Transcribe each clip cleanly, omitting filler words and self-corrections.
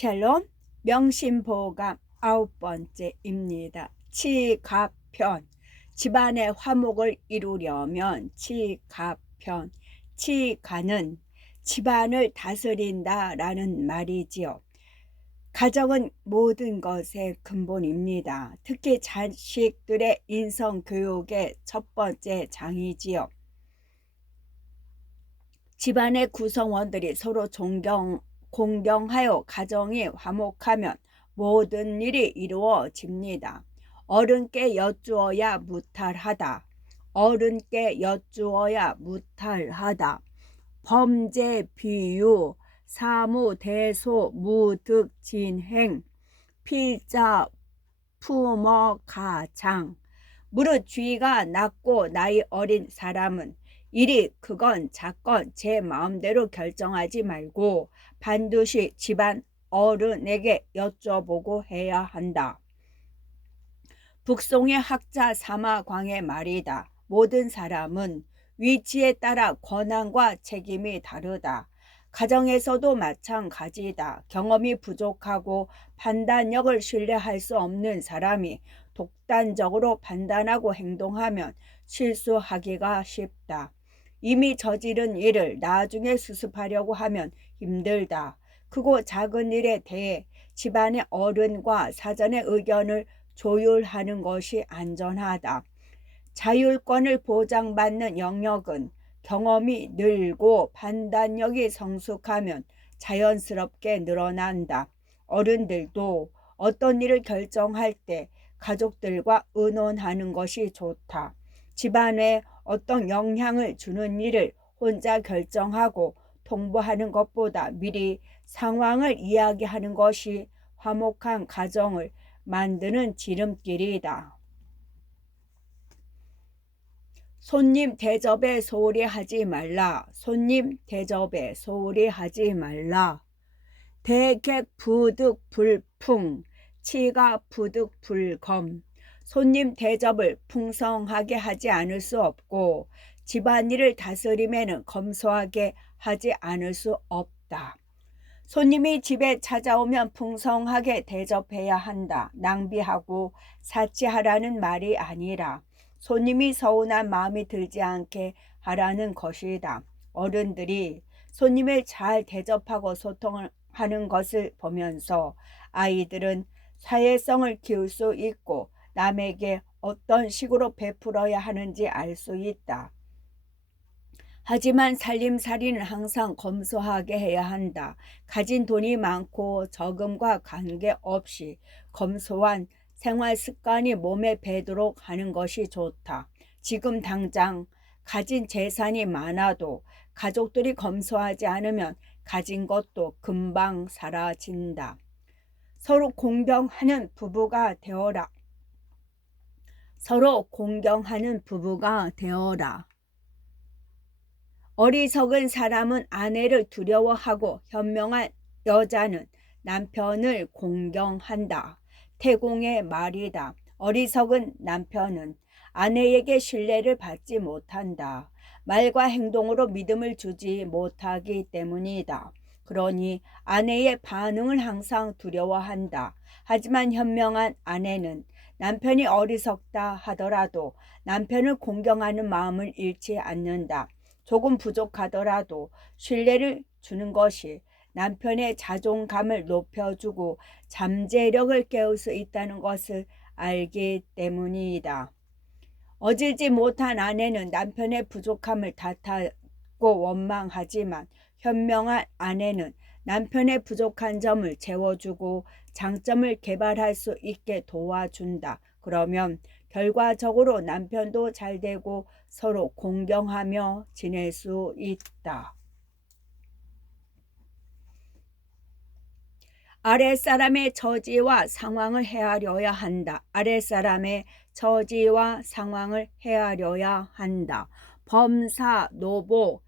샬롬, 명심보감 9번째입니다. 치갑편, 집안의 화목을 이루려면 치갑편, 치가는 집안을 다스린다 라는 말이지요. 가정은 모든 것의 근본입니다. 특히 자식들의 인성교육의 첫 번째 장이지요. 집안의 구성원들이 서로 공경하여 가정이 화목하면 모든 일이 이루어집니다. 어른께 여쭈어야 무탈하다. 어른께 여쭈어야 무탈하다. 범죄 비유 사무 대소 무득 진행 필자 품어 가장. 무릇 주의가 낮고 나이 어린 사람은 일이 크건 작건 제 마음대로 결정하지 말고 반드시 집안 어른에게 여쭤보고 해야 한다. 북송의 학자 사마광의 말이다. 모든 사람은 위치에 따라 권한과 책임이 다르다. 가정에서도 마찬가지다. 경험이 부족하고 판단력을 신뢰할 수 없는 사람이 독단적으로 판단하고 행동하면 실수하기가 쉽다. 이미 저지른 일을 나중에 수습하려고 하면 힘들다. 크고 작은 일에 대해 집안의 어른과 사전의 의견을 조율하는 것이 안전하다. 자율권을 보장받는 영역은 경험이 늘고 판단력이 성숙하면 자연스럽게 늘어난다. 어른들도 어떤 일을 결정할 때 가족들과 의논하는 것이 좋다. 집안에 어떤 영향을 주는 일을 혼자 결정하고 통보하는 것보다 미리 상황을 이야기하는 것이 화목한 가정을 만드는 지름길이다. 손님 대접에 소홀히 하지 말라. 손님 대접에 소홀히 하지 말라. 대객 부득 불풍, 치가 부득 불검. 손님 대접을 풍성하게 하지 않을 수 없고 집안일을 다스림에는 검소하게 하지 않을 수 없다. 손님이 집에 찾아오면 풍성하게 대접해야 한다. 낭비하고 사치하라는 말이 아니라 손님이 서운한 마음이 들지 않게 하라는 것이다. 어른들이 손님을 잘 대접하고 소통을 하는 것을 보면서 아이들은 사회성을 키울 수 있고 남에게 어떤 식으로 베풀어야 하는지 알 수 있다. 하지만 살림살이는 항상 검소하게 해야 한다. 가진 돈이 많고 적음과 관계없이 검소한 생활 습관이 몸에 배도록 하는 것이 좋다. 지금 당장 가진 재산이 많아도 가족들이 검소하지 않으면 가진 것도 금방 사라진다. 서로 공경하는 부부가 되어라. 서로 공경하는 부부가 되어라. 어리석은 사람은 아내를 두려워하고 현명한 여자는 남편을 공경한다. 태공의 말이다. 어리석은 남편은 아내에게 신뢰를 받지 못한다. 말과 행동으로 믿음을 주지 못하기 때문이다. 그러니 아내의 반응을 항상 두려워한다. 하지만 현명한 아내는 남편이 어리석다 하더라도 남편을 공경하는 마음을 잃지 않는다. 조금 부족하더라도 신뢰를 주는 것이 남편의 자존감을 높여주고 잠재력을 깨울 수 있다는 것을 알기 때문이다. 어질지 못한 아내는 남편의 부족함을 탓하고 원망하지만 현명한 아내는 남편의 부족한 점을 채워주고 장점을 개발할 수 있게 도와준다. 그러면 결과적으로 남편도 잘 되고 서로 공경하며 지낼 수 있다. 아랫사람의 처지와 상황을 헤아려야 한다. 아랫사람의 처지와 상황을 헤아려야 한다. 범사, 노복,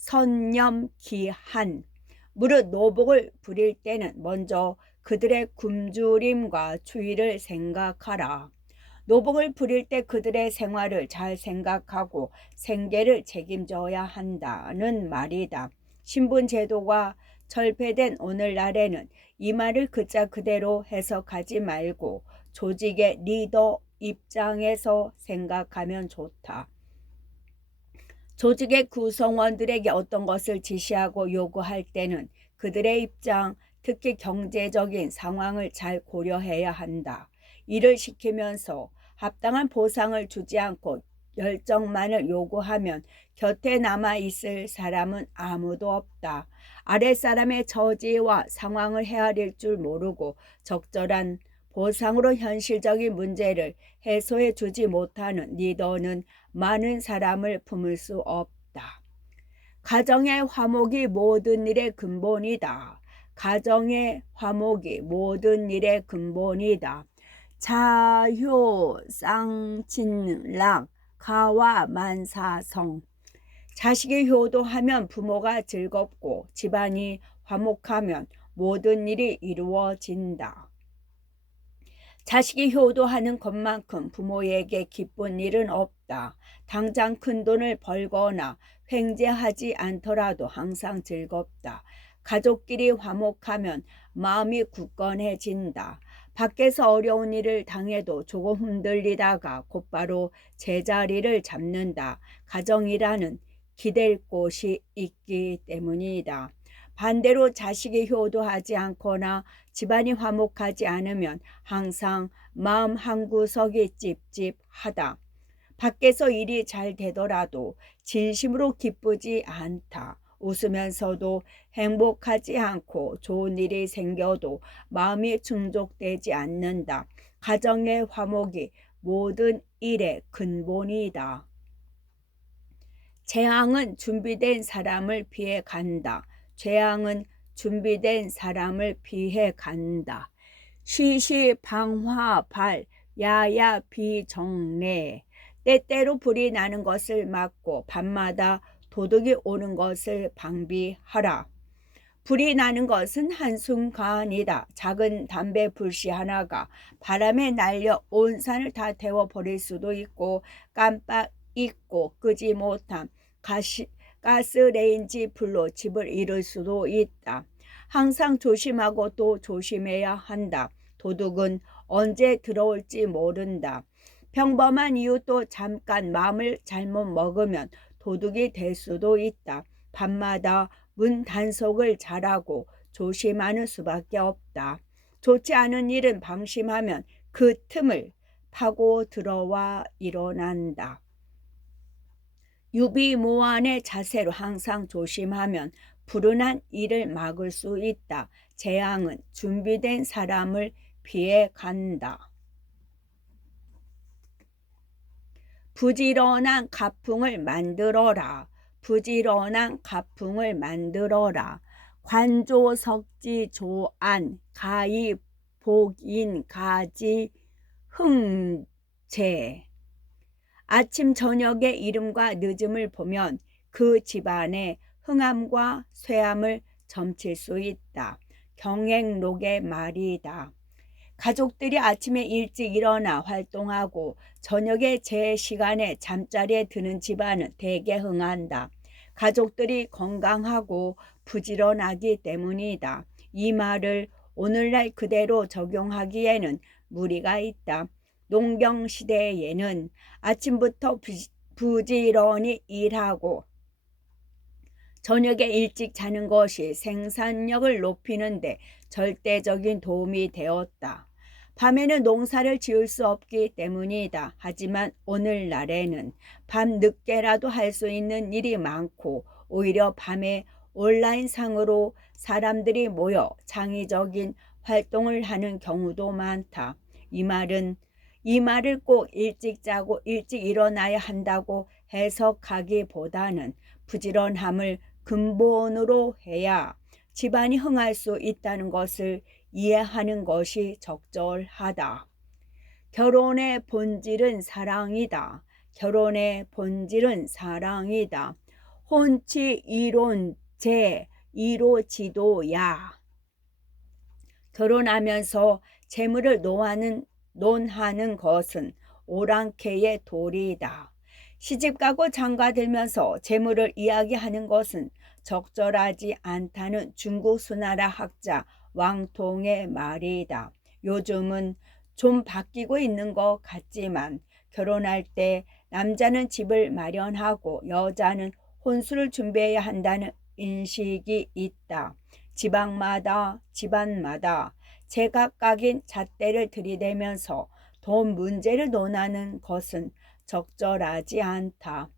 선념기한. 무릇 노복을 부릴 때는 먼저 그들의 굶주림과 추위를 생각하라. 노복을 부릴 때 그들의 생활을 잘 생각하고 생계를 책임져야 한다는 말이다. 신분 제도가 철폐된 오늘날에는 이 말을 그자 그대로 해석하지 말고 조직의 리더 입장에서 생각하면 좋다. 조직의 구성원들에게 어떤 것을 지시하고 요구할 때는 그들의 입장, 특히 경제적인 상황을 잘 고려해야 한다. 일을 시키면서 합당한 보상을 주지 않고 열정만을 요구하면 곁에 남아 있을 사람은 아무도 없다. 아랫사람의 처지와 상황을 헤아릴 줄 모르고 적절한 보상으로 현실적인 문제를 해소해 주지 못하는 리더는 많은 사람을 품을 수 없다. 가정의 화목이 모든 일의 근본이다. 가정의 화목이 모든 일의 근본이다. 자효쌍친락 가와만사성. 자식이 효도하면 부모가 즐겁고 집안이 화목하면 모든 일이 이루어진다. 자식이 효도하는 것만큼 부모에게 기쁜 일은 없다. 당장 큰 돈을 벌거나 횡재하지 않더라도 항상 즐겁다. 가족끼리 화목하면 마음이 굳건해진다. 밖에서 어려운 일을 당해도 조금 흔들리다가 곧바로 제자리를 잡는다. 가정이라는 기댈 곳이 있기 때문이다. 반대로 자식이 효도하지 않거나 집안이 화목하지 않으면 항상 마음 한구석이 찝찝하다. 밖에서 일이 잘 되더라도 진심으로 기쁘지 않다. 웃으면서도 행복하지 않고 좋은 일이 생겨도 마음이 충족되지 않는다. 가정의 화목이 모든 일의 근본이다. 재앙은 준비된 사람을 피해 간다. 재앙은 준비된 사람을 피해 간다. 시시방화발 야야 비정례. 때때로 불이 나는 것을 막고 밤마다 도둑이 오는 것을 방비하라. 불이 나는 것은 한순간이다. 작은 담배 불씨 하나가 바람에 날려 온 산을 다 태워버릴 수도 있고 깜빡 잊고 끄지 못한 가스레인지 불로 집을 이룰 수도 있다. 항상 조심하고 또 조심해야 한다. 도둑은 언제 들어올지 모른다. 평범한 이유도 잠깐 마음을 잘못 먹으면 도둑이 될 수도 있다. 밤마다 문 단속을 잘하고 조심하는 수밖에 없다. 좋지 않은 일은 방심하면 그 틈을 파고 들어와 일어난다. 유비무환의 자세로 항상 조심하면 불운한 일을 막을 수 있다. 재앙은 준비된 사람을 피해 간다. 부지런한 가풍을 만들어라. 부지런한 가풍을 만들어라. 관조석지 조안 가히 복인 가지 흥제. 아침 저녁의 이름과 늦음을 보면 그 집안의 흥함과 쇠함을 점칠 수 있다. 경행록의 말이다. 가족들이 아침에 일찍 일어나 활동하고 저녁에 제 시간에 잠자리에 드는 집안은 대개 흥한다. 가족들이 건강하고 부지런하기 때문이다. 이 말을 오늘날 그대로 적용하기에는 무리가 있다. 농경시대에는 아침부터 부지런히 일하고 저녁에 일찍 자는 것이 생산력을 높이는 데 절대적인 도움이 되었다. 밤에는 농사를 지을 수 없기 때문이다. 하지만 오늘날에는 밤 늦게라도 할 수 있는 일이 많고 오히려 밤에 온라인상으로 사람들이 모여 창의적인 활동을 하는 경우도 많다. 이 말을 꼭 일찍 자고 일찍 일어나야 한다고 해석하기보다는 부지런함을 근본으로 해야 집안이 흥할 수 있다는 것을 이해하는 것이 적절하다. 결혼의 본질은 사랑이다. 결혼의 본질은 사랑이다. 혼치 이론제 이로지도야. 결혼하면서 재물을 논하는 것은 오랑캐의 도리이다. 시집가고 장가들면서 재물을 이야기하는 것은 적절하지 않다는 중국 수나라 학자 왕통의 말이다. 요즘은 좀 바뀌고 있는 것 같지만 결혼할 때 남자는 집을 마련하고 여자는 혼수를 준비해야 한다는 인식이 있다. 지방마다 집안마다 제각각인 잣대를 들이대면서 돈 문제를 논하는 것은 적절하지 않다.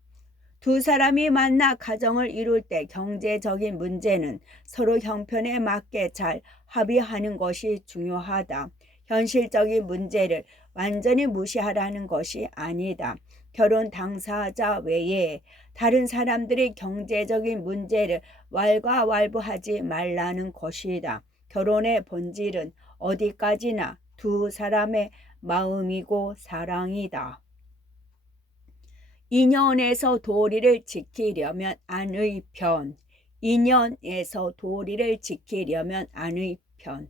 두 사람이 만나 가정을 이룰 때 경제적인 문제는 서로 형편에 맞게 잘 합의하는 것이 중요하다. 현실적인 문제를 완전히 무시하라는 것이 아니다. 결혼 당사자 외에 다른 사람들의 경제적인 문제를 왈가왈부하지 말라는 것이다. 결혼의 본질은 어디까지나 두 사람의 마음이고 사랑이다. 인연에서 도리를 지키려면 안의 편. 인연에서 도리를 지키려면 안의 편.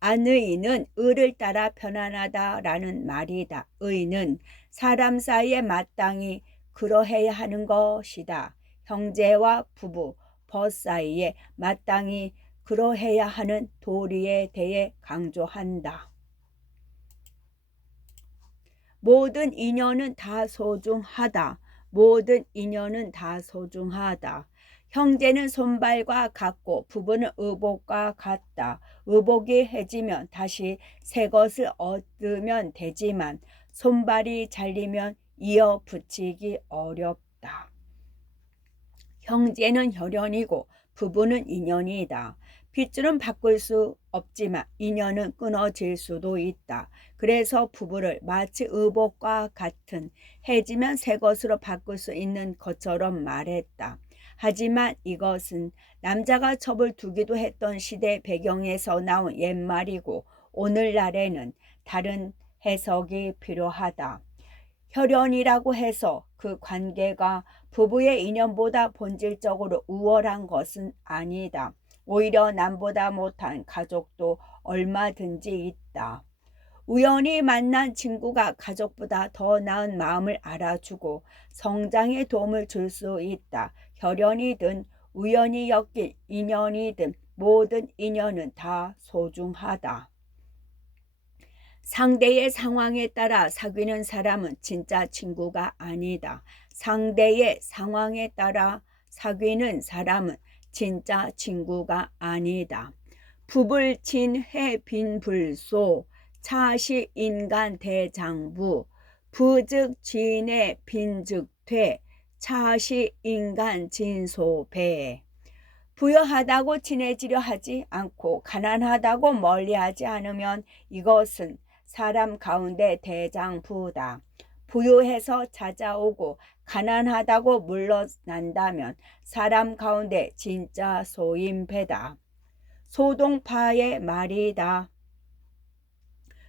안의는 의를 따라 편안하다라는 말이다. 의는 사람 사이에 마땅히 그러해야 하는 것이다. 형제와 부부, 벗 사이에 마땅히 그러해야 하는 도리에 대해 강조한다. 모든 인연은 다 소중하다. 모든 인연은 다 소중하다. 형제는 손발과 같고 부부는 의복과 같다. 의복이 해지면 다시 새 것을 얻으면 되지만 손발이 잘리면 이어 붙이기 어렵다. 형제는 혈연이고 부부는 인연이다. 핏줄은 바꿀 수 없지만 인연은 끊어질 수도 있다. 그래서 부부를 마치 의복과 같은 해지면 새 것으로 바꿀 수 있는 것처럼 말했다. 하지만 이것은 남자가 첩을 두기도 했던 시대 배경에서 나온 옛말이고 오늘날에는 다른 해석이 필요하다. 혈연이라고 해서 그 관계가 부부의 인연보다 본질적으로 우월한 것은 아니다. 오히려 남보다 못한 가족도 얼마든지 있다. 우연히 만난 친구가 가족보다 더 나은 마음을 알아주고 성장에 도움을 줄 수 있다. 혈연이든 우연히 엮일 인연이든 모든 인연은 다 소중하다. 상대의 상황에 따라 사귀는 사람은 진짜 친구가 아니다. 상대의 상황에 따라 사귀는 사람은 진짜 친구가 아니다. 부불친해 빈불소 차시 인간 대장부 부즉 진해 빈즉퇴 차시 인간 진소배. 부유하다고 친해지려 하지 않고 가난하다고 멀리하지 않으면 이것은 사람 가운데 대장부다. 부유해서 찾아오고 가난하다고 물러난다면 사람 가운데 진짜 소인배다. 소동파의 말이다.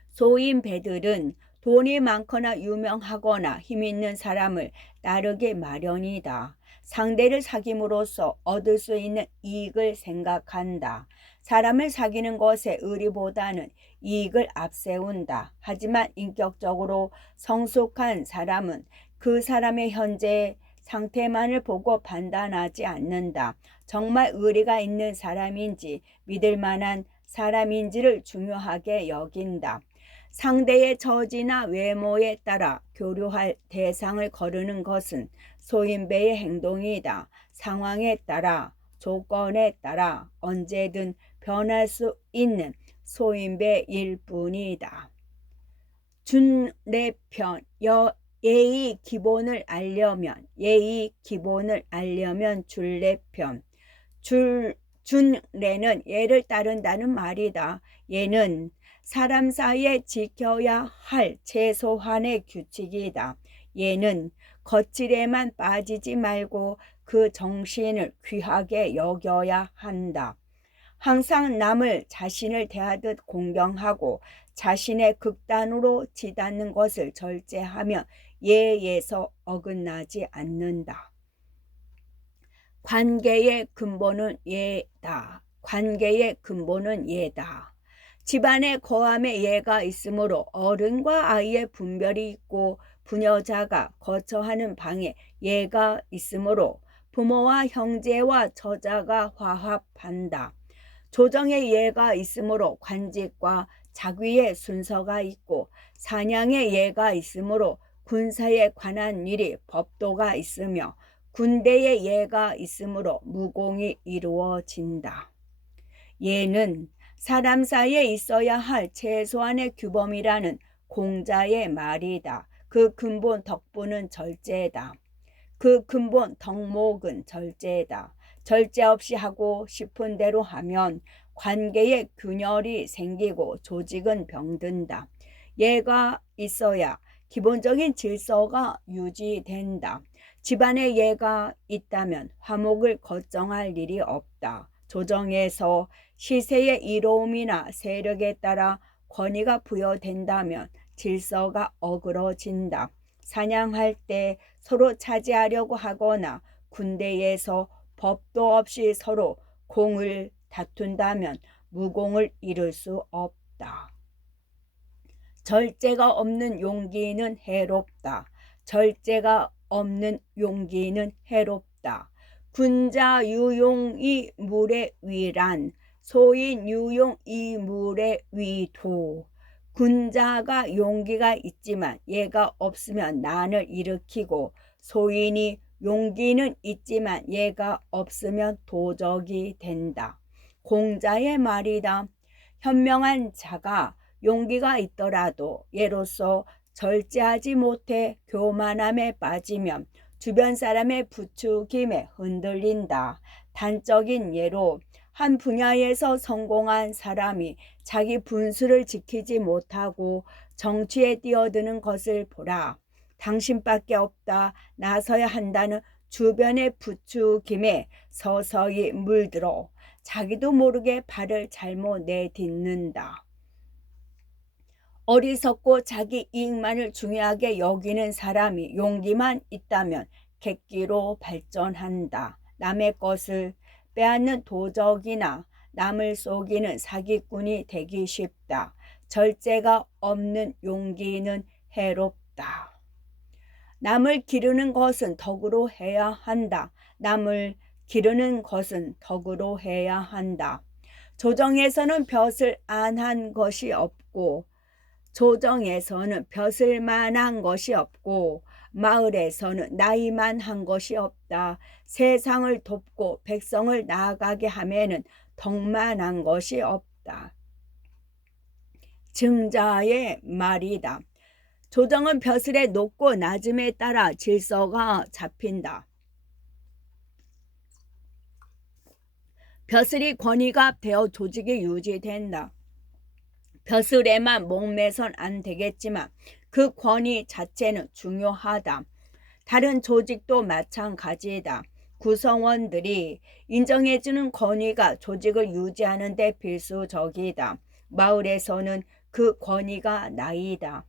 소인배들은 돈이 많거나 유명하거나 힘있는 사람을 따르기 마련이다. 상대를 사귐으로써 얻을 수 있는 이익을 생각한다. 사람을 사귀는 것에 의리보다는 이익을 앞세운다. 하지만 인격적으로 성숙한 사람은 그 사람의 현재 상태만을 보고 판단하지 않는다. 정말 의리가 있는 사람인지 믿을 만한 사람인지를 중요하게 여긴다. 상대의 처지나 외모에 따라 교류할 대상을 거르는 것은 소인배의 행동이다. 상황에 따라 조건에 따라 언제든 변할 수 있는 소인배일 뿐이다. 준례편 예의 기본을 알려면 준례편. 준례는 예를 따른다는 말이다. 예는 사람 사이에 지켜야 할 최소한의 규칙이다. 예는 거칠에만 빠지지 말고 그 정신을 귀하게 여겨야 한다. 항상 남을 자신을 대하듯 공경하고 자신의 극단으로 치닫는 것을 절제하며 예에서 어긋나지 않는다. 관계의 근본은 예다. 관계의 근본은 예다. 집안에 거함의 예가 있으므로 어른과 아이의 분별이 있고 부녀자가 거처하는 방에 예가 있으므로 부모와 형제와 저자가 화합한다. 조정의 예가 있으므로 관직과 작위의 순서가 있고 사냥의 예가 있으므로 군사에 관한 일이 법도가 있으며 군대의 예가 있으므로 무공이 이루어진다. 예는 사람 사이에 있어야 할 최소한의 규범이라는 공자의 말이다. 그 근본 덕분은 절제다. 그 근본 덕목은 절제다. 절제 없이 하고 싶은 대로 하면 관계에 균열이 생기고 조직은 병든다. 예가 있어야 기본적인 질서가 유지된다. 집안에 예가 있다면 화목을 걱정할 일이 없다. 조정에서 시세의 이로움이나 세력에 따라 권위가 부여된다면 질서가 어그러진다. 사냥할 때 서로 차지하려고 하거나 군대에서 법도 없이 서로 공을 다툰다면 무공을 이룰 수 없다. 절제가 없는 용기는 해롭다. 절제가 없는 용기는 해롭다. 군자 유용이 물의 위란 소인 유용이 물의 위도. 군자가 용기가 있지만 얘가 없으면 난을 일으키고 소인이 용기는 있지만 얘가 없으면 도적이 된다. 공자의 말이다. 현명한 자가 용기가 있더라도 예로서 절제하지 못해 교만함에 빠지면 주변 사람의 부추김에 흔들린다. 단적인 예로 한 분야에서 성공한 사람이 자기 분수를 지키지 못하고 정치에 뛰어드는 것을 보라. 당신밖에 없다. 나서야 한다는 주변의 부추김에 서서히 물들어 자기도 모르게 발을 잘못 내딛는다. 어리석고 자기 이익만을 중요하게 여기는 사람이 용기만 있다면 객기로 발전한다. 남의 것을 빼앗는 도적이나 남을 속이는 사기꾼이 되기 쉽다. 절제가 없는 용기는 해롭다. 남을 기르는 것은 덕으로 해야 한다. 남을 기르는 것은 덕으로 해야 한다. 조정에서는 벼슬 안 한 것이 없고 조정에서는 벼슬 만한 것이 없고 마을에서는 나이만 한 것이 없다. 세상을 돕고 백성을 나아가게 하면은 덕만한 것이 없다. 증자의 말이다. 조정은 벼슬의 높고 낮음에 따라 질서가 잡힌다. 벼슬이 권위가 되어 조직이 유지된다. 벼슬에만 목매선 안 되겠지만 그 권위 자체는 중요하다. 다른 조직도 마찬가지다. 구성원들이 인정해주는 권위가 조직을 유지하는 데 필수적이다. 마을에서는 그 권위가 나이다.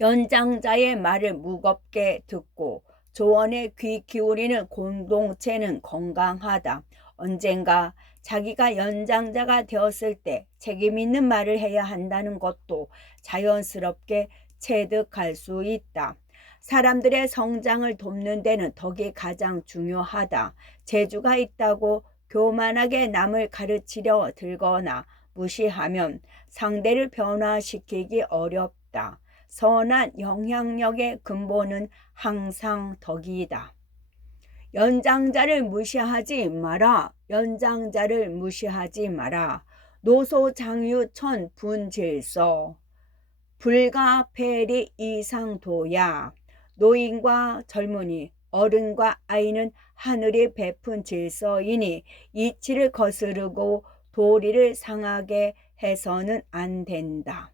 연장자의 말을 무겁게 듣고 조언에 귀 기울이는 공동체는 건강하다. 언젠가 자기가 연장자가 되었을 때 책임 있는 말을 해야 한다는 것도 자연스럽게 체득할 수 있다. 사람들의 성장을 돕는 데는 덕이 가장 중요하다. 재주가 있다고 교만하게 남을 가르치려 들거나 무시하면 상대를 변화시키기 어렵다. 선한 영향력의 근본은 항상 덕이다. 연장자를 무시하지 마라. 연장자를 무시하지 마라. 노소장유천 분질서 불가패리 이상도야. 노인과 젊은이, 어른과 아이는 하늘이 베푼 질서이니 이치를 거스르고 도리를 상하게 해서는 안 된다.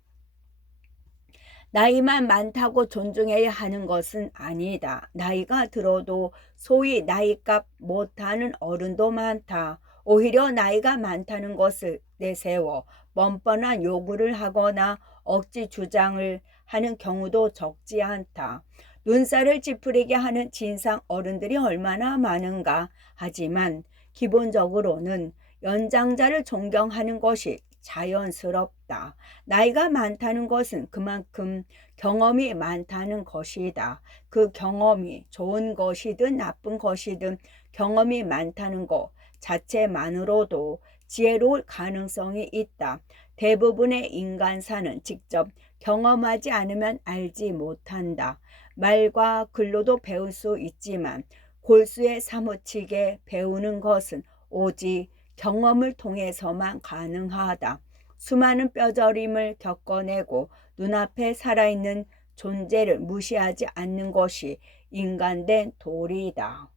나이만 많다고 존중해야 하는 것은 아니다. 나이가 들어도 소위 나이값 못하는 어른도 많다. 오히려 나이가 많다는 것을 내세워 뻔뻔한 요구를 하거나 억지 주장을 하는 경우도 적지 않다. 눈살을 찌푸리게 하는 진상 어른들이 얼마나 많은가. 하지만 기본적으로는 연장자를 존경하는 것이 자연스럽다. 나이가 많다는 것은 그만큼 경험이 많다는 것이다. 그 경험이 좋은 것이든 나쁜 것이든 경험이 많다는 것 자체만으로도 지혜로울 가능성이 있다. 대부분의 인간사는 직접 경험하지 않으면 알지 못한다. 말과 글로도 배울 수 있지만 골수에 사무치게 배우는 것은 오직 경험을 통해서만 가능하다. 수많은 뼈저림을 겪어내고 눈앞에 살아있는 존재를 무시하지 않는 것이 인간된 도리이다.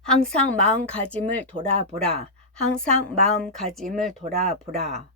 항상 마음가짐을 돌아보라. 항상 마음가짐을 돌아보라.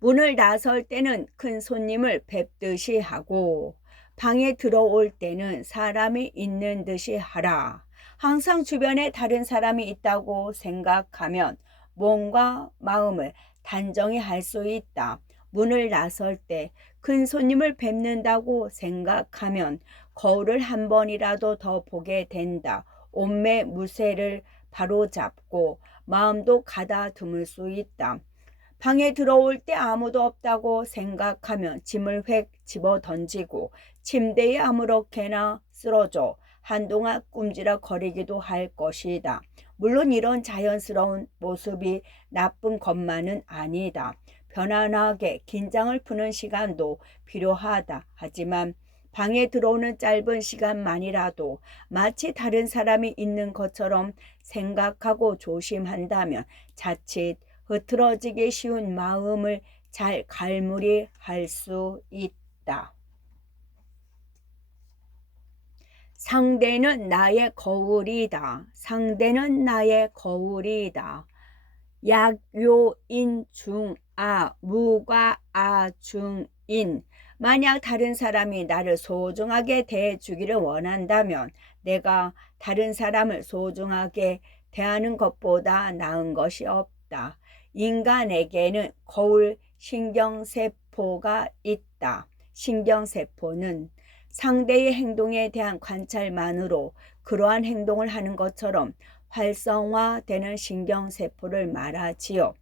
문을 나설 때는 큰 손님을 뵙듯이 하고 방에 들어올 때는 사람이 있는 듯이 하라. 항상 주변에 다른 사람이 있다고 생각하면 몸과 마음을 단정히 할 수 있다. 문을 나설 때 큰 손님을 뵙는다고 생각하면 거울을 한 번이라도 더 보게 된다. 온매 무새를 바로잡고 마음도 가다듬을 수 있다. 방에 들어올 때 아무도 없다고 생각하면 짐을 획 집어 던지고 침대에 아무렇게나 쓰러져 한동안 꿈지락거리기도 할 것이다. 물론 이런 자연스러운 모습이 나쁜 것만은 아니다. 편안하게 긴장을 푸는 시간도 필요하다. 하지만 방에 들어오는 짧은 시간만이라도 마치 다른 사람이 있는 것처럼 생각하고 조심한다면 자칫 흐트러지기 쉬운 마음을 잘 갈무리할 수 있다. 상대는 나의 거울이다. 상대는 나의 거울이다. 약요인 중아 무과 아중인. 만약 다른 사람이 나를 소중하게 대해주기를 원한다면 내가 다른 사람을 소중하게 대하는 것보다 나은 것이 없다. 인간에게는 거울 신경세포가 있다. 신경세포는 상대의 행동에 대한 관찰만으로 그러한 행동을 하는 것처럼 활성화되는 신경세포를 말하지요.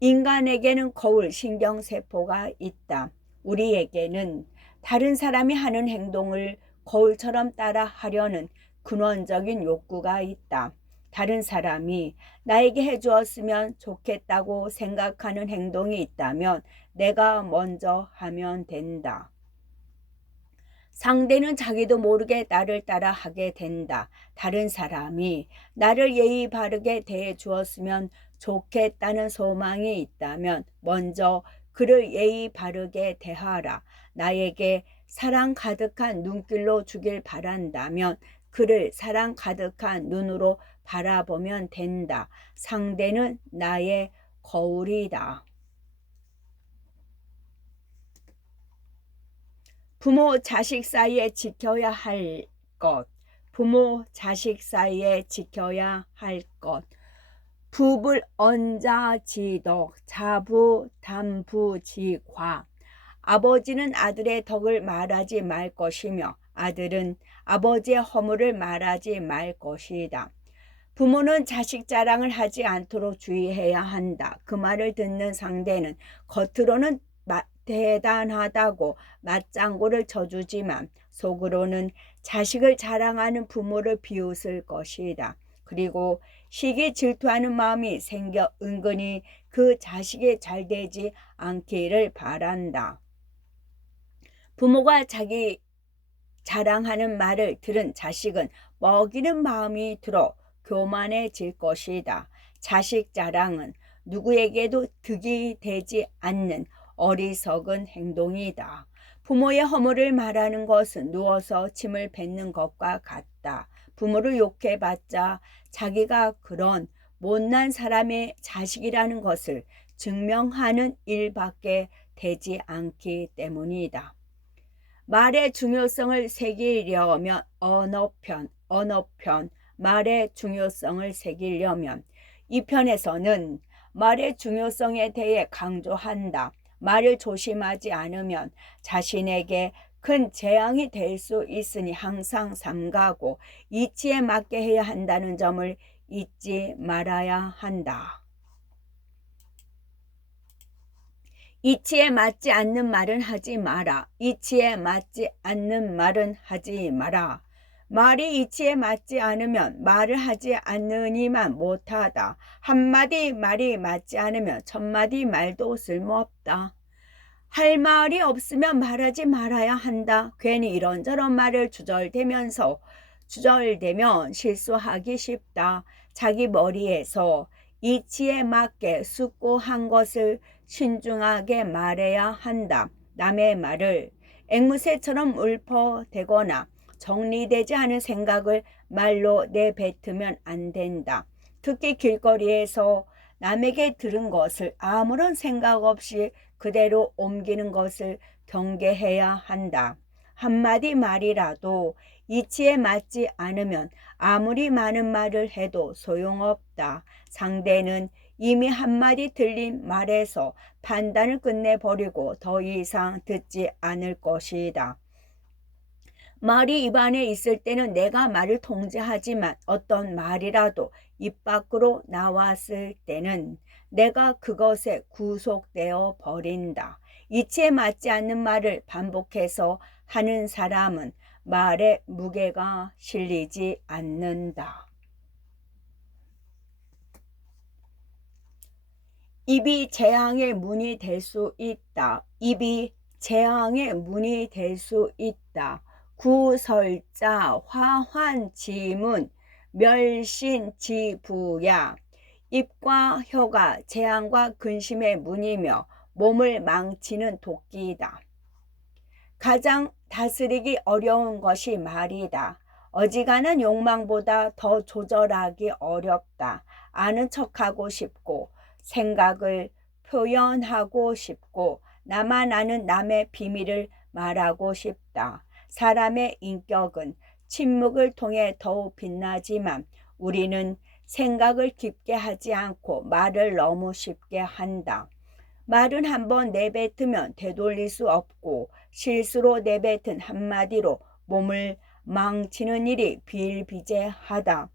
인간에게는 거울 신경세포가 있다. 우리에게는 다른 사람이 하는 행동을 거울처럼 따라 하려는 근원적인 욕구가 있다. 다른 사람이 나에게 해주었으면 좋겠다고 생각하는 행동이 있다면 내가 먼저 하면 된다. 상대는 자기도 모르게 나를 따라 하게 된다. 다른 사람이 나를 예의 바르게 대해 주었으면 좋겠다는 소망이 있다면 먼저 그를 예의 바르게 대하라. 나에게 사랑 가득한 눈길로 주길 바란다면 그를 사랑 가득한 눈으로 바라보면 된다. 상대는 나의 거울이다. 부모 자식 사이에 지켜야 할 것. 부모 자식 사이에 지켜야 할 것. 부불 언자지덕 자부담부지과. 아버지는 아들의 덕을 말하지 말 것이며 아들은 아버지의 허물을 말하지 말 것이다. 부모는 자식 자랑을 하지 않도록 주의해야 한다. 그 말을 듣는 상대는 겉으로는 대단하다고 맞장구를 쳐주지만 속으로는 자식을 자랑하는 부모를 비웃을 것이다. 그리고 시기 질투하는 마음이 생겨 은근히 그 자식이 잘 되지 않기를 바란다. 부모가 자기 자랑하는 말을 들은 자식은 먹이는 마음이 들어 교만해질 것이다. 자식 자랑은 누구에게도 득이 되지 않는 어리석은 행동이다. 부모의 허물을 말하는 것은 누워서 침을 뱉는 것과 같다. 부모를 욕해봤자 자기가 그런 못난 사람의 자식이라는 것을 증명하는 일밖에 되지 않기 때문이다. 말의 중요성을 새기려면 언어편, 말의 중요성을 새기려면 이 편에서는 말의 중요성에 대해 강조한다. 말을 조심하지 않으면 자신에게 큰 재앙이 될 수 있으니 항상 삼가고 이치에 맞게 해야 한다는 점을 잊지 말아야 한다. 이치에 맞지 않는 말은 하지 마라. 이치에 맞지 않는 말은 하지 마라. 말이 이치에 맞지 않으면 말을 하지 않느니만 못하다. 한마디 말이 맞지 않으면 천마디 말도 쓸모없다. 할 말이 없으면 말하지 말아야 한다. 괜히 이런저런 말을 주절대면 실수하기 쉽다. 자기 머리에서 이치에 맞게 숙고한 것을 신중하게 말해야 한다. 남의 말을 앵무새처럼 읊어대거나 정리되지 않은 생각을 말로 내뱉으면 안 된다. 특히 길거리에서 남에게 들은 것을 아무런 생각 없이 그대로 옮기는 것을 경계해야 한다. 한마디 말이라도 이치에 맞지 않으면 아무리 많은 말을 해도 소용없다. 상대는 이미 한마디 들린 말에서 판단을 끝내버리고 더 이상 듣지 않을 것이다. 말이 입안에 있을 때는 내가 말을 통제하지만 어떤 말이라도 입 밖으로 나왔을 때는 내가 그것에 구속되어 버린다. 이치에 맞지 않는 말을 반복해서 하는 사람은 말에 무게가 실리지 않는다. 입이 재앙의 문이 될 수 있다. 입이 재앙의 문이 될 수 있다. 구설자 화환지문 멸신지부야. 입과 혀가 재앙과 근심의 문이며 몸을 망치는 도끼이다. 가장 다스리기 어려운 것이 말이다. 어지간한 욕망보다 더 조절하기 어렵다. 아는 척하고 싶고 생각을 표현하고 싶고 나만 아는 남의 비밀을 말하고 싶다. 사람의 인격은 침묵을 통해 더욱 빛나지만 우리는 생각을 깊게 하지 않고 말을 너무 쉽게 한다. 말은 한번 내뱉으면 되돌릴 수 없고 실수로 내뱉은 한마디로 몸을 망치는 일이 비일비재하다.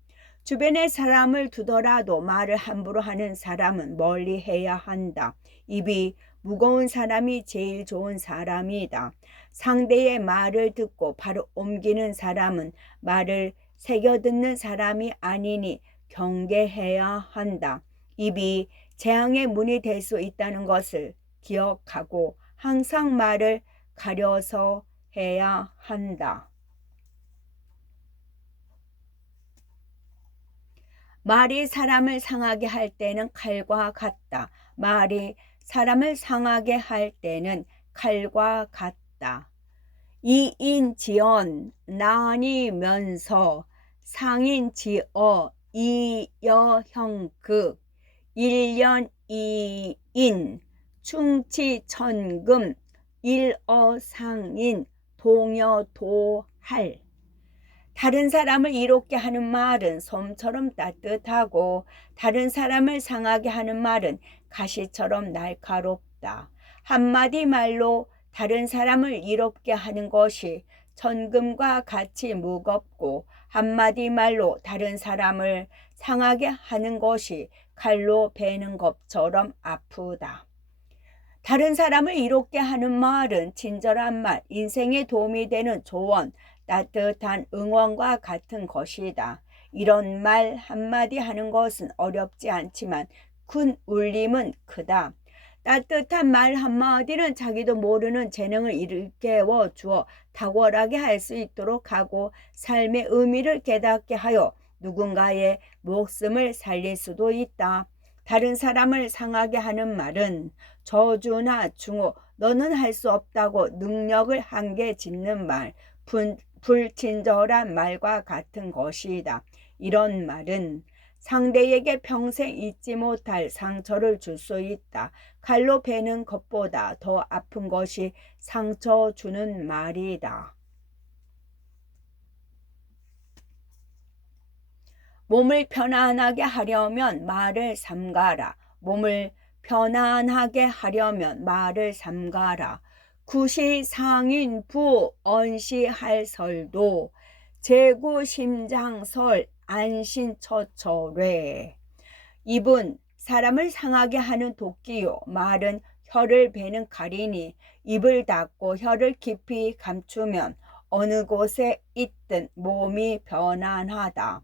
주변에 사람을 두더라도 말을 함부로 하는 사람은 멀리해야 한다. 입이 무거운 사람이 제일 좋은 사람이다. 상대의 말을 듣고 바로 옮기는 사람은 말을 새겨듣는 사람이 아니니 경계해야 한다. 입이 재앙의 문이 될 수 있다는 것을 기억하고 항상 말을 가려서 해야 한다. 말이 사람을 상하게 할 때는 칼과 같다. 말이 사람을 상하게 할 때는 칼과 같다. 이인지언 나뉘면서 상인지어 이여형극 일년이인 충치천금 일어상인 동여도할. 다른 사람을 이롭게 하는 말은 솜처럼 따뜻하고 다른 사람을 상하게 하는 말은 가시처럼 날카롭다. 한마디 말로 다른 사람을 이롭게 하는 것이 천금과 같이 무겁고 한마디 말로 다른 사람을 상하게 하는 것이 칼로 베는 것처럼 아프다. 다른 사람을 이롭게 하는 말은 친절한 말, 인생에 도움이 되는 조언, 따뜻한 응원과 같은 것이다. 이런 말 한마디 하는 것은 어렵지 않지만 큰 울림은 크다. 따뜻한 말 한마디는 자기도 모르는 재능을 일깨워 주어 탁월하게 할 수 있도록 하고 삶의 의미를 깨닫게 하여 누군가의 목숨을 살릴 수도 있다. 다른 사람을 상하게 하는 말은 저주나 중호, 너는 할 수 없다고 능력을 한계 짓는 말, 불친절한 말과 같은 것이다. 이런 말은 상대에게 평생 잊지 못할 상처를 줄 수 있다. 칼로 베는 것보다 더 아픈 것이 상처 주는 말이다. 몸을 편안하게 하려면 말을 삼가라. 몸을 편안하게 하려면 말을 삼가라. 구시상인부 언시할설도 제구심장설 안신처처래. 입은 사람을 상하게 하는 도끼요 말은 혀를 베는 칼이니 입을 닫고 혀를 깊이 감추면 어느 곳에 있든 몸이 편안하다.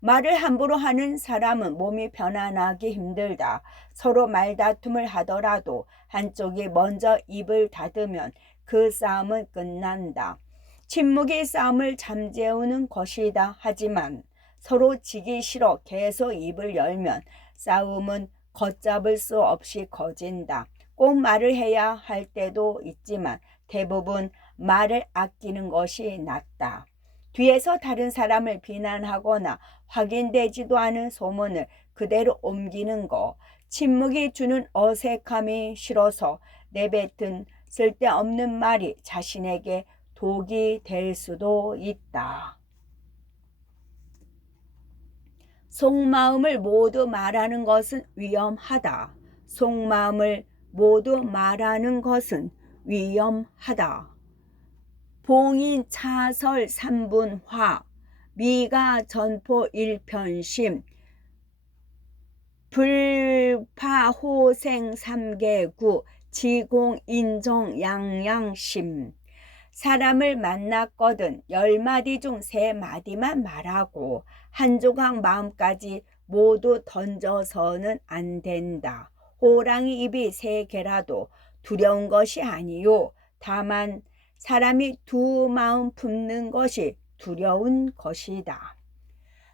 말을 함부로 하는 사람은 몸이 편안하기 힘들다. 서로 말다툼을 하더라도 한쪽이 먼저 입을 닫으면 그 싸움은 끝난다. 침묵이 싸움을 잠재우는 것이다. 하지만 서로 지기 싫어 계속 입을 열면 싸움은 걷잡을 수 없이 커진다. 꼭 말을 해야 할 때도 있지만 대부분 말을 아끼는 것이 낫다. 뒤에서 다른 사람을 비난하거나 확인되지도 않은 소문을 그대로 옮기는 거, 침묵이 주는 어색함이 싫어서 내뱉은 쓸데없는 말이 자신에게 독이 될 수도 있다. 속마음을 모두 말하는 것은 위험하다. 속마음을 모두 말하는 것은 위험하다. 봉인 차설 3분화 미가 전포 1편심 불파호생 3개구 지공 인정 양양심. 사람을 만났거든 10마디 중 3마디만 말하고 한 조각 마음까지 모두 던져서는 안 된다. 호랑이 입이 3개라도 두려운 것이 아니요. 다만 사람이 두 마음 품는 것이 두려운 것이다.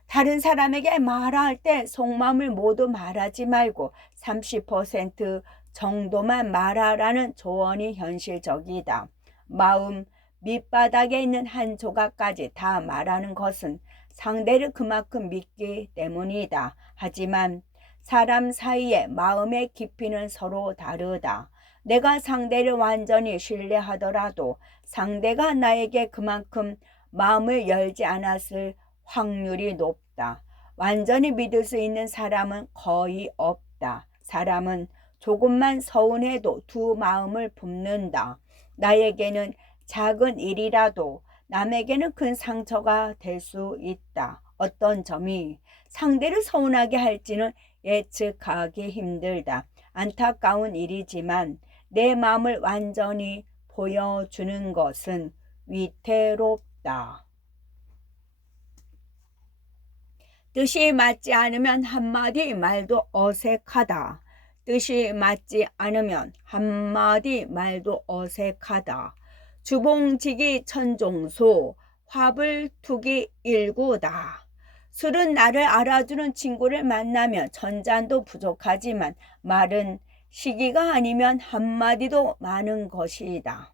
다른 사람에게 말할 때 속마음을 모두 말하지 말고 30% 정도만 말하라는 조언이 현실적이다. 마음 밑바닥에 있는 한 조각까지 다 말하는 것은 상대를 그만큼 믿기 때문이다. 하지만 사람 사이의 마음의 깊이는 서로 다르다. 내가 상대를 완전히 신뢰하더라도 상대가 나에게 그만큼 마음을 열지 않았을 확률이 높다. 완전히 믿을 수 있는 사람은 거의 없다. 사람은 조금만 서운해도 두 마음을 품는다. 나에게는 작은 일이라도 남에게는 큰 상처가 될 수 있다. 어떤 점이 상대를 서운하게 할지는 예측하기 힘들다. 안타까운 일이지만 내 마음을 완전히 보여주는 것은 위태롭다. 뜻이 맞지 않으면 한마디 말도 어색하다. 뜻이 맞지 않으면 한마디 말도 어색하다. 주봉지기 천종소 화불투기 일구다. 술은 나를 알아주는 친구를 만나면 천잔도 부족하지만 말은 시기가 아니면 한마디도 많은 것이다.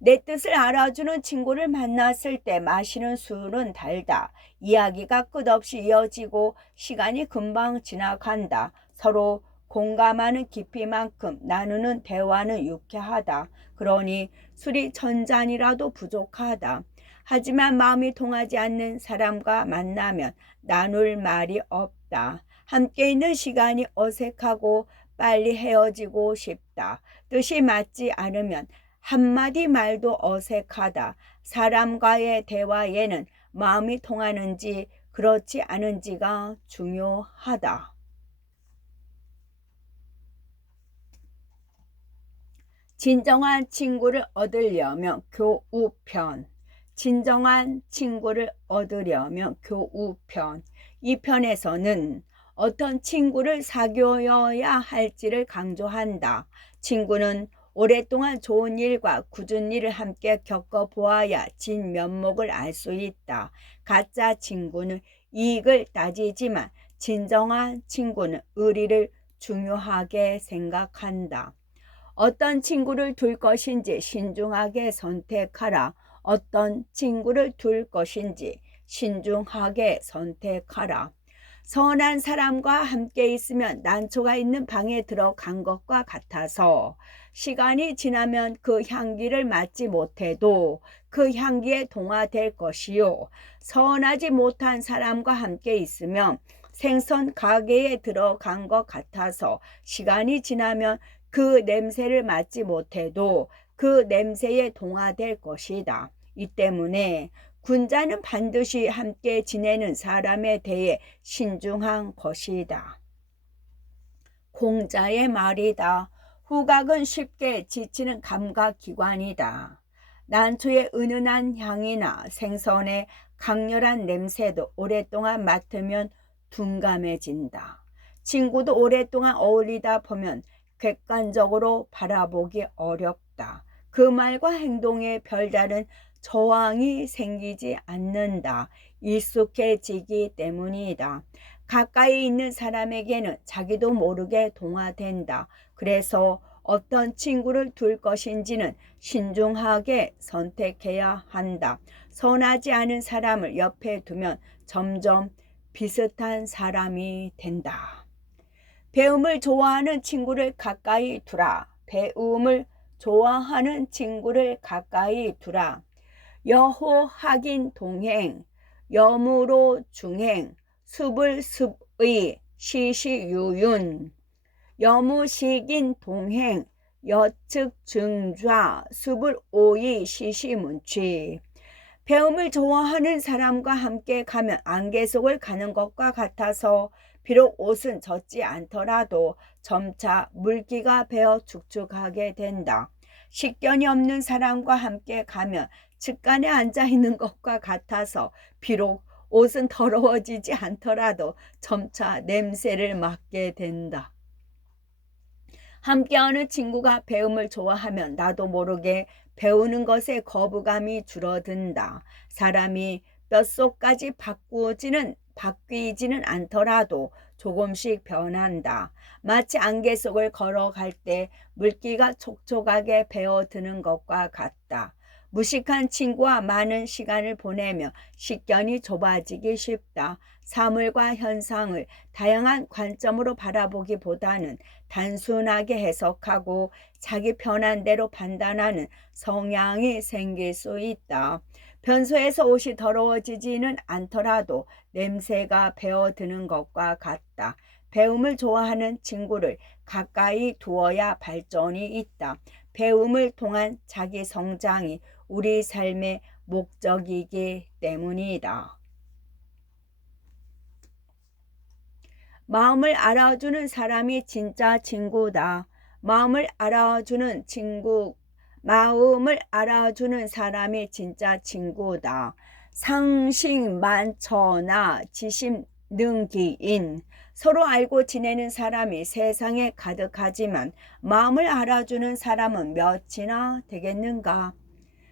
내 뜻을 알아주는 친구를 만났을 때 마시는 술은 달다. 이야기가 끝없이 이어지고 시간이 금방 지나간다. 서로 공감하는 깊이만큼 나누는 대화는 유쾌하다. 그러니 술이 천잔이라도 부족하다. 하지만 마음이 통하지 않는 사람과 만나면 나눌 말이 없다. 함께 있는 시간이 어색하고 빨리 헤어지고 싶다. 뜻이 맞지 않으면 한마디 말도 어색하다. 사람과의 대화에는 마음이 통하는지 그렇지 않은지가 중요하다. 진정한 친구를 얻으려면 교우편. 진정한 친구를 얻으려면 교우편. 이 편에서는 어떤 친구를 사귀어야 할지를 강조한다. 친구는 오랫동안 좋은 일과 굳은 일을 함께 겪어보아야 진면목을 알 수 있다. 가짜 친구는 이익을 따지지만 진정한 친구는 의리를 중요하게 생각한다. 어떤 친구를 둘 것인지 신중하게 선택하라. 어떤 친구를 둘 것인지 신중하게 선택하라. 선한 사람과 함께 있으면 난초가 있는 방에 들어간 것과 같아서 시간이 지나면 그 향기를 맡지 못해도 그 향기에 동화될 것이요. 선하지 못한 사람과 함께 있으면 생선 가게에 들어간 것 같아서 시간이 지나면 그 냄새를 맡지 못해도 그 냄새에 동화될 것이다. 이 때문에 군자는 반드시 함께 지내는 사람에 대해 신중한 것이다. 공자의 말이다. 후각은 쉽게 지치는 감각기관이다. 난초의 은은한 향이나 생선의 강렬한 냄새도 오랫동안 맡으면 둔감해진다. 친구도 오랫동안 어울리다 보면 객관적으로 바라보기 어렵다. 그 말과 행동에 별다른 저항이 생기지 않는다. 익숙해지기 때문이다. 가까이 있는 사람에게는 자기도 모르게 동화된다. 그래서 어떤 친구를 둘 것인지는 신중하게 선택해야 한다. 선하지 않은 사람을 옆에 두면 점점 비슷한 사람이 된다. 배움을 좋아하는 친구를 가까이 두라. 배움을 좋아하는 친구를 가까이 두라. 여호 학인 동행, 여무로 중행, 습을 습의, 시시유윤. 여무식인 동행, 여측 증좌, 습을 오이, 시시문취. 배움을 좋아하는 사람과 함께 가면 안개 속을 가는 것과 같아서 비록 옷은 젖지 않더라도 점차 물기가 배어 축축하게 된다. 식견이 없는 사람과 함께 가면 측간에 앉아 있는 것과 같아서 비록 옷은 더러워지지 않더라도 점차 냄새를 맡게 된다. 함께하는 친구가 배움을 좋아하면 나도 모르게 배우는 것에 거부감이 줄어든다. 사람이 뼛속까지 바뀌지는 않더라도 조금씩 변한다. 마치 안개 속을 걸어갈 때 물기가 촉촉하게 배어드는 것과 같다. 무식한 친구와 많은 시간을 보내며 식견이 좁아지기 쉽다. 사물과 현상을 다양한 관점으로 바라보기보다는 단순하게 해석하고 자기 편한 대로 판단하는 성향이 생길 수 있다. 변소에서 옷이 더러워지지는 않더라도 냄새가 배어드는 것과 같다. 배움을 좋아하는 친구를 가까이 두어야 발전이 있다. 배움을 통한 자기 성장이 우리 삶의 목적이기 때문이다. 마음을 알아주는 사람이 진짜 친구다. 마음을 알아주는 사람이 진짜 친구다. 상식만천하 지심능기인. 서로 알고 지내는 사람이 세상에 가득하지만 마음을 알아주는 사람은 몇이나 되겠는가?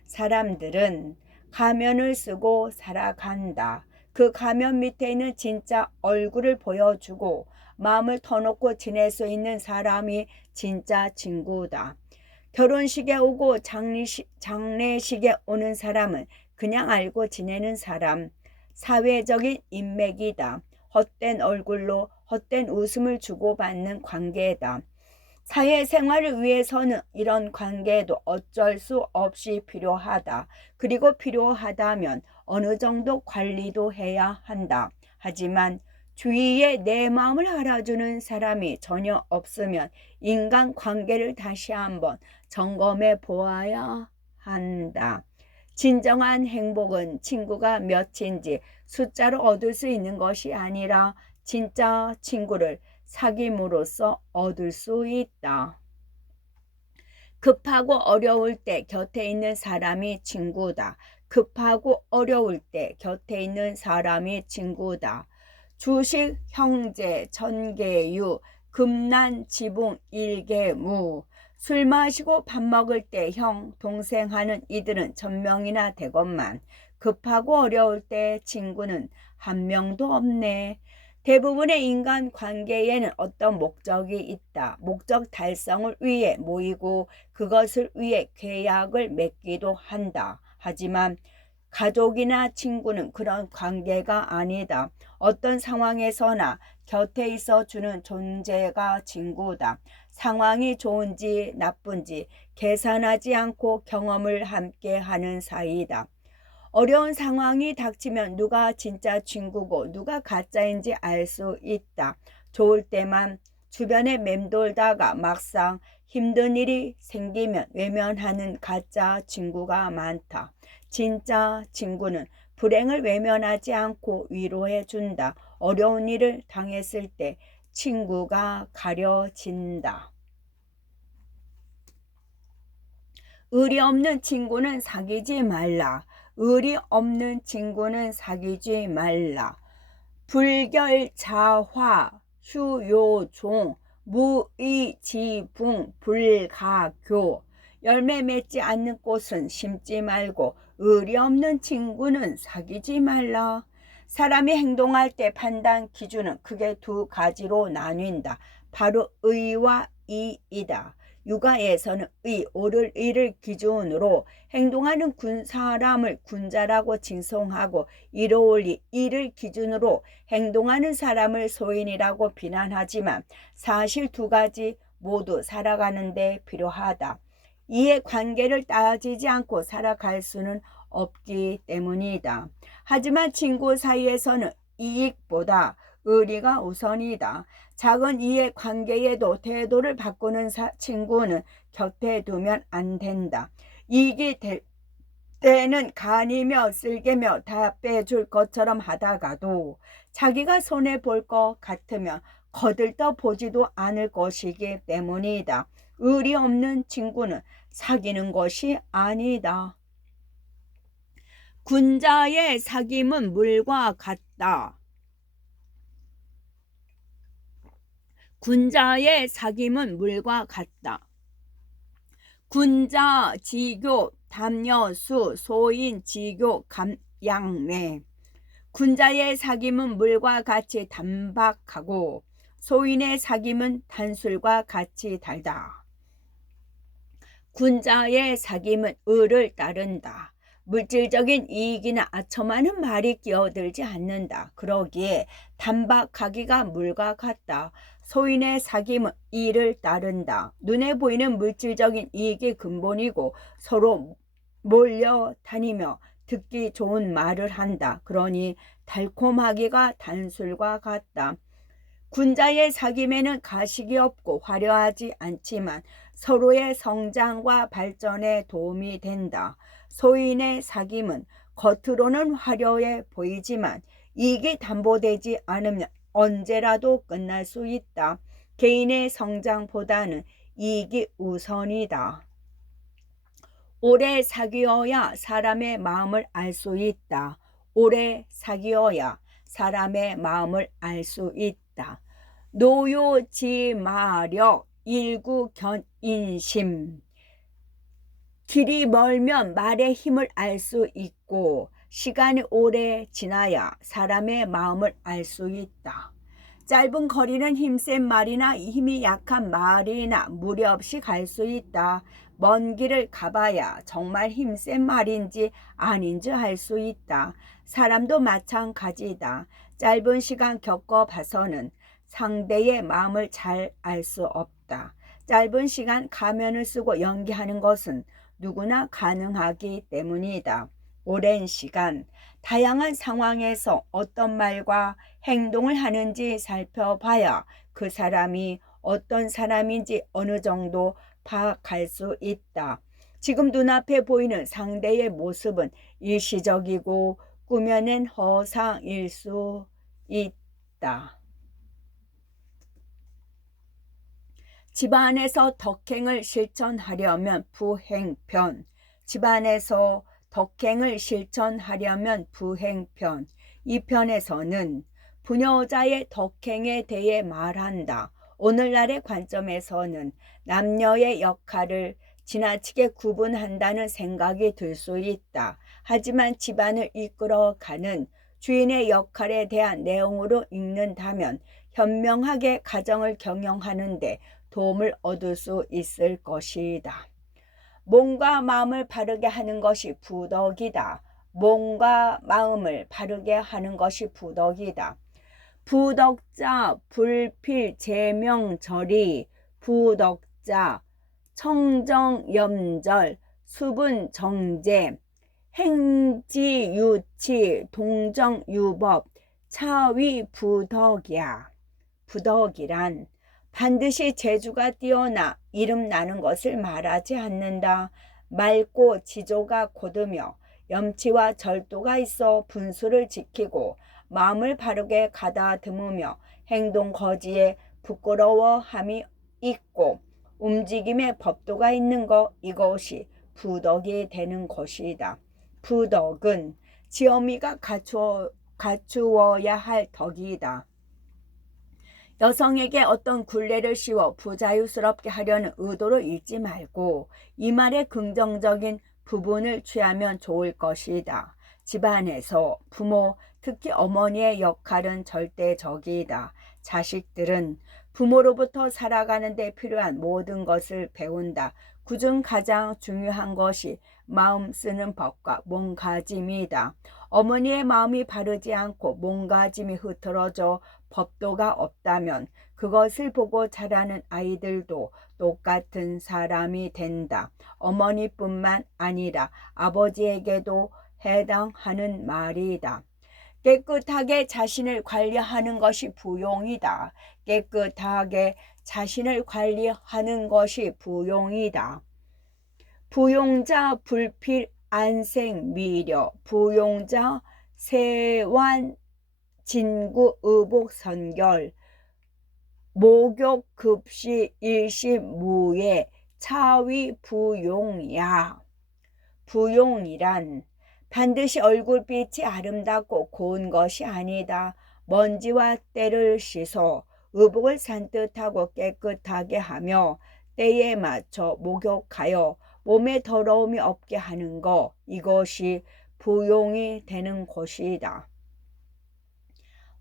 사람들은 가면을 쓰고 살아간다. 그 가면 밑에 있는 진짜 얼굴을 보여주고 마음을 터놓고 지낼 수 있는 사람이 진짜 친구다. 결혼식에 오고 장례식에 오는 사람은 그냥 알고 지내는 사람, 사회적인 인맥이다. 헛된 얼굴로 헛된 웃음을 주고받는 관계다. 사회생활을 위해서는 이런 관계도 어쩔 수 없이 필요하다. 그리고 필요하다면 어느 정도 관리도 해야 한다. 하지만 주위에 내 마음을 알아주는 사람이 전혀 없으면 인간관계를 다시 한번 점검해 보아야 한다. 진정한 행복은 친구가 몇인지 숫자로 얻을 수 있는 것이 아니라 진짜 친구를 사귐으로써 얻을 수 있다. 급하고 어려울 때 곁에 있는 사람이 친구다. 급하고 어려울 때 곁에 있는 사람이 친구다. 주식, 형제, 전계유, 금난, 지붕, 일계무. 술 마시고 밥 먹을 때 형, 동생 하는 이들은 1000명이나 되건만 급하고 어려울 때 친구는 한 명도 없네. 대부분의 인간 관계에는 어떤 목적이 있다. 목적 달성을 위해 모이고 그것을 위해 계약을 맺기도 한다. 하지만 가족이나 친구는 그런 관계가 아니다. 어떤 상황에서나 곁에 있어 주는 존재가 친구다. 상황이 좋은지 나쁜지 계산하지 않고 경험을 함께 하는 사이다. 어려운 상황이 닥치면 누가 진짜 친구고 누가 가짜인지 알 수 있다. 좋을 때만 주변에 맴돌다가 막상 힘든 일이 생기면 외면하는 가짜 친구가 많다. 진짜 친구는 불행을 외면하지 않고 위로해 준다. 어려운 일을 당했을 때 친구가 가려진다. 의리 없는 친구는 사귀지 말라. 의리 없는 친구는 사귀지 말라. 불결자화 휴요종 무의지붕 불가교. 열매 맺지 않는 꽃은 심지 말고 의리 없는 친구는 사귀지 말라. 사람이 행동할 때 판단 기준은 크게 두 가지로 나뉜다. 바로 의와 이이다. 육아에서는 의, 옳을 의를 기준으로 행동하는 사람을 군자라고 칭송하고 이로울리 이를 기준으로 행동하는 사람을 소인이라고 비난하지만 사실 두 가지 모두 살아가는 데 필요하다. 이해 관계를 따지지 않고 살아갈 수는 없기 때문이다. 하지만 친구 사이에서는 이익보다 의리가 우선이다. 작은 이해 관계에도 태도를 바꾸는 친구는 곁에 두면 안 된다. 이익이 될 때는 간이며 쓸개며 다 빼줄 것처럼 하다가도 자기가 손해볼 것 같으면 거들떠 보지도 않을 것이기 때문이다. 의리 없는 친구는 사귀는 것이 아니다. 군자의 사귐은 물과 같다. 군자의 사귐은 물과 같다. 군자, 지교, 담여수, 소인, 지교, 양매. 군자의 사귐은 물과 같이 단박하고 소인의 사귐은 단술과 같이 달다. 군자의 사귐은 의를 따른다. 물질적인 이익이나 아첨하는 말이 끼어들지 않는다. 그러기에 단박하기가 물과 같다. 소인의 사귐은 이를 따른다. 눈에 보이는 물질적인 이익이 근본이고 서로 몰려다니며 듣기 좋은 말을 한다. 그러니 달콤하기가 단술과 같다. 군자의 사귐에는 가식이 없고 화려하지 않지만 서로의 성장과 발전에 도움이 된다. 소인의 사귐은 겉으로는 화려해 보이지만 이익이 담보되지 않으면 언제라도 끝날 수 있다. 개인의 성장보다는 이익이 우선이다. 오래 사귀어야 사람의 마음을 알 수 있다. 오래 사귀어야 사람의 마음을 알 수 있다. 노요지마력 일구견인심. 길이 멀면 말의 힘을 알 수 있고 시간이 오래 지나야 사람의 마음을 알 수 있다. 짧은 거리는 힘센 말이나 힘이 약한 말이나 무리 없이 갈 수 있다. 먼 길을 가봐야 정말 힘센 말인지 아닌지 알 수 있다. 사람도 마찬가지다. 짧은 시간 겪어봐서는 상대의 마음을 잘 알 수 없다. 짧은 시간 가면을 쓰고 연기하는 것은 누구나 가능하기 때문이다. 오랜 시간 다양한 상황에서 어떤 말과 행동을 하는지 살펴봐야 그 사람이 어떤 사람인지 어느 정도 파악할 수 있다. 지금 눈앞에 보이는 상대의 모습은 일시적이고 꾸며낸 허상일 수 있다. 집안에서 덕행을 실천하려면 부행편. 집안에서 덕행을 실천하려면 부행편. 이 편에서는 부녀자의 덕행에 대해 말한다. 오늘날의 관점에서는 남녀의 역할을 지나치게 구분한다는 생각이 들 수 있다. 하지만 집안을 이끌어가는 주인의 역할에 대한 내용으로 읽는다면 현명하게 가정을 경영하는데 도움을 얻을 수 있을 것이다. 몸과 마음을 바르게 하는 것이 부덕이다. 몸과 마음을 바르게 하는 것이 부덕이다. 부덕자 불필제명절이 부덕자 청정염절 수분정제 행지유치 동정유법 차위부덕이야. 부덕이란 반드시 재주가 뛰어나 이름 나는 것을 말하지 않는다. 맑고 지조가 곧으며 염치와 절도가 있어 분수를 지키고 마음을 바르게 가다듬으며 행동 거지에 부끄러워함이 있고 움직임에 법도가 있는 것, 이것이 부덕이 되는 것이다. 부덕은 지엄이가 갖추어야 할 덕이다. 여성에게 어떤 굴레를 씌워 부자유스럽게 하려는 의도로 읽지 말고 이 말의 긍정적인 부분을 취하면 좋을 것이다. 집안에서 부모, 특히 어머니의 역할은 절대적이다. 자식들은 부모로부터 살아가는 데 필요한 모든 것을 배운다. 그중 가장 중요한 것이 마음 쓰는 법과 몸가짐이다. 어머니의 마음이 바르지 않고 몸가짐이 흐트러져 법도가 없다면 그것을 보고 자라는 아이들도 똑같은 사람이 된다. 어머니뿐만 아니라 아버지에게도 해당하는 말이다. 깨끗하게 자신을 관리하는 것이 부용이다. 깨끗하게 자신을 관리하는 것이 부용이다. 부용자 불필 안생 미려 부용자 세완 진구 의복 선결 목욕 급시 일심 무예 차위 부용야. 부용이란 반드시 얼굴빛이 아름답고 고운 것이 아니다. 먼지와 때를 씻어 의복을 산뜻하고 깨끗하게 하며 때에 맞춰 목욕하여 몸에 더러움이 없게 하는 것, 이것이 부용이 되는 것이다.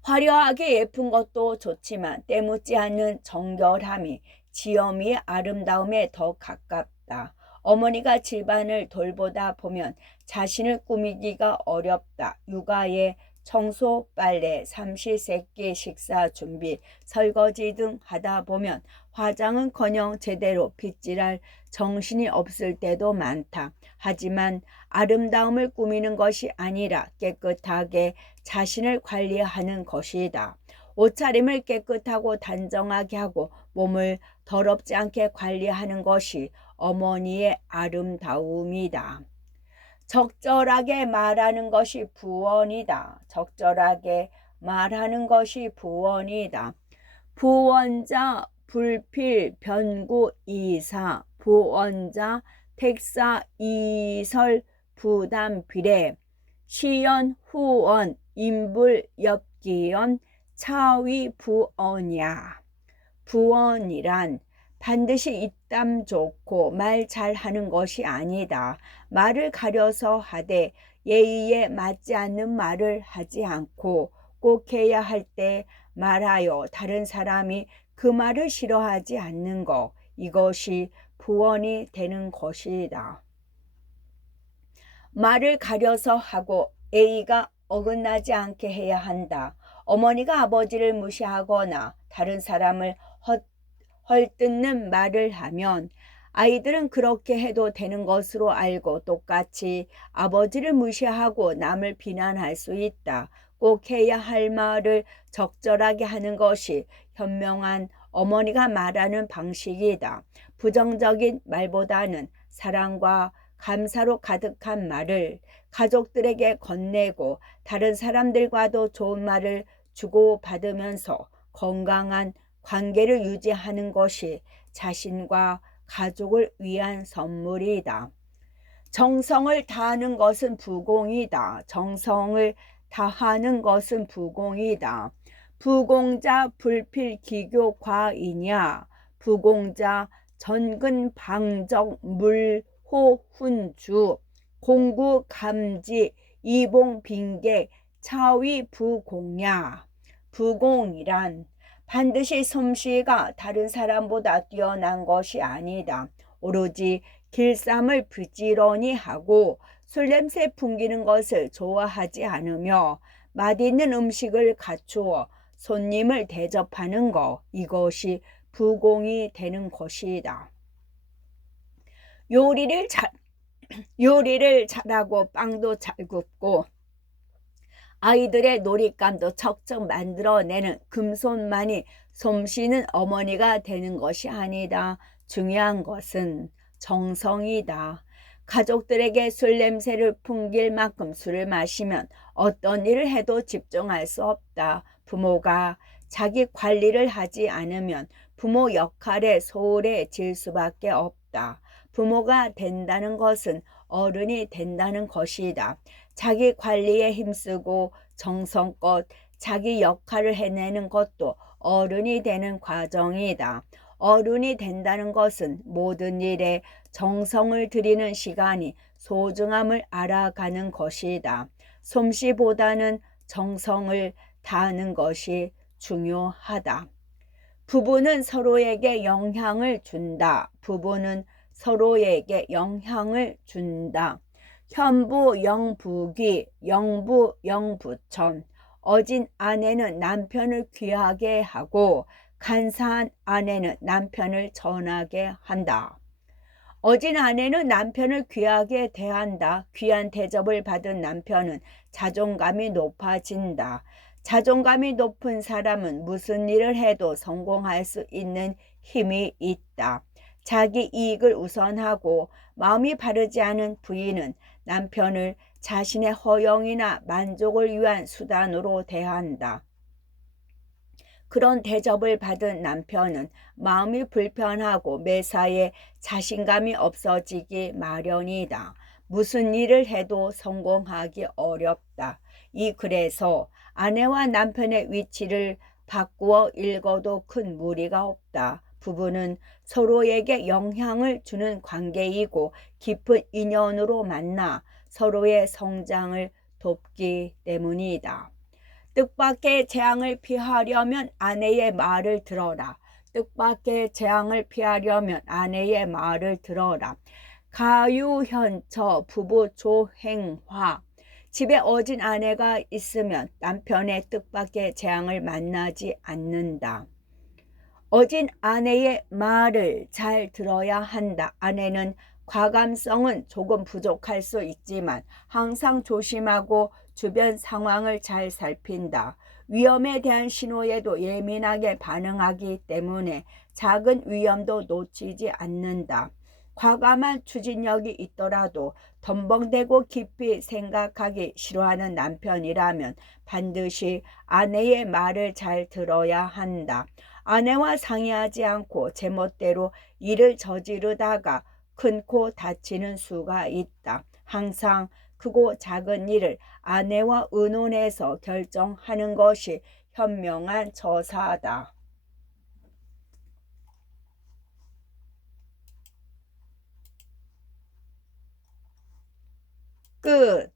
화려하게 예쁜 것도 좋지만 때묻지 않는 정결함이 지엄이의 아름다움에 더 가깝다. 어머니가 집안을 돌보다 보면 자신을 꾸미기가 어렵다. 육아에 청소, 빨래, 삼시세끼 식사 준비, 설거지 등 하다 보면 화장은커녕 제대로 빗질할 정신이 없을 때도 많다. 하지만 아름다움을 꾸미는 것이 아니라 깨끗하게 자신을 관리하는 것이다. 옷차림을 깨끗하고 단정하게 하고 몸을 더럽지 않게 관리하는 것이 어머니의 아름다움이다. 적절하게 말하는 것이 부원이다. 적절하게 말하는 것이 부원이다. 부원자 불필 변구 이사 부원자 택사 이설 부담 비례 시연 후원 인불 엽기연 차위 부언야. 부언이란 반드시 입담 좋고 말 잘하는 것이 아니다. 말을 가려서 하되 예의에 맞지 않는 말을 하지 않고 꼭 해야 할 때 말하여 다른 사람이 그 말을 싫어하지 않는 것, 이것이 부언이 되는 것이다. 말을 가려서 하고 예의가 어긋나지 않게 해야 한다. 어머니가 아버지를 무시하거나 다른 사람을 헐뜯는 말을 하면 아이들은 그렇게 해도 되는 것으로 알고 똑같이 아버지를 무시하고 남을 비난할 수 있다. 꼭 해야 할 말을 적절하게 하는 것이 현명한 어머니가 말하는 방식이다. 부정적인 말보다는 사랑과 감사로 가득한 말을 가족들에게 건네고 다른 사람들과도 좋은 말을 주고받으면서 건강한 관계를 유지하는 것이 자신과 가족을 위한 선물이다. 정성을 다하는 것은 부공이다. 정성을 다하는 것은 부공이다. 부공자 불필 기교 과이냐. 부공자 전근 방정 물호 훈주 공구 감지 이봉 빙계 차위 부공야. 부공이란 반드시 솜씨가 다른 사람보다 뛰어난 것이 아니다. 오로지 길쌈을 부지런히 하고 술 냄새 풍기는 것을 좋아하지 않으며 맛있는 음식을 갖추어 손님을 대접하는 것, 이것이 부공이 되는 것이다. 요리를 잘하고 빵도 잘 굽고 아이들의 놀잇감도 척척 만들어내는 금손만이 솜씨는 어머니가 되는 것이 아니다. 중요한 것은 정성이다. 가족들에게 술 냄새를 풍길 만큼 술을 마시면 어떤 일을 해도 집중할 수 없다. 부모가 자기 관리를 하지 않으면 부모 역할에 소홀해질 수밖에 없다. 부모가 된다는 것은 어른이 된다는 것이다. 자기 관리에 힘쓰고 정성껏 자기 역할을 해내는 것도 어른이 되는 과정이다. 어른이 된다는 것은 모든 일에 정성을 들이는 시간이 소중함을 알아가는 것이다. 솜씨보다는 정성을 다하는 것이 중요하다. 부부는 서로에게 영향을 준다. 부부는 서로에게 영향을 준다. 현부 영부귀, 영부 영부천. 어진 아내는 남편을 귀하게 하고 간사한 아내는 남편을 전하게 한다. 어진 아내는 남편을 귀하게 대한다. 귀한 대접을 받은 남편은 자존감이 높아진다. 자존감이 높은 사람은 무슨 일을 해도 성공할 수 있는 힘이 있다. 자기 이익을 우선하고 마음이 바르지 않은 부인은 남편을 자신의 허영이나 만족을 위한 수단으로 대한다. 그런 대접을 받은 남편은 마음이 불편하고 매사에 자신감이 없어지기 마련이다. 무슨 일을 해도 성공하기 어렵다. 그래서 아내와 남편의 위치를 바꾸어 읽어도 큰 무리가 없다. 부부는 서로에게 영향을 주는 관계이고 깊은 인연으로 만나 서로의 성장을 돕기 때문이다. 뜻밖의 재앙을 피하려면 아내의 말을 들어라. 뜻밖의 재앙을 피하려면 아내의 말을 들어라. 가유현처 부부 조행화. 집에 어진 아내가 있으면 남편의 뜻밖의 재앙을 만나지 않는다. 어진 아내의 말을 잘 들어야 한다. 아내는 과감성은 조금 부족할 수 있지만 항상 조심하고 주변 상황을 잘 살핀다. 위험에 대한 신호에도 예민하게 반응하기 때문에 작은 위험도 놓치지 않는다. 과감한 추진력이 있더라도 덤벙대고 깊이 생각하기 싫어하는 남편이라면 반드시 아내의 말을 잘 들어야 한다. 아내와 상의하지 않고 제멋대로 일을 저지르다가 큰 코 다치는 수가 있다. 항상 크고 작은 일을 아내와 의논해서 결정하는 것이 현명한 처사다. 끝.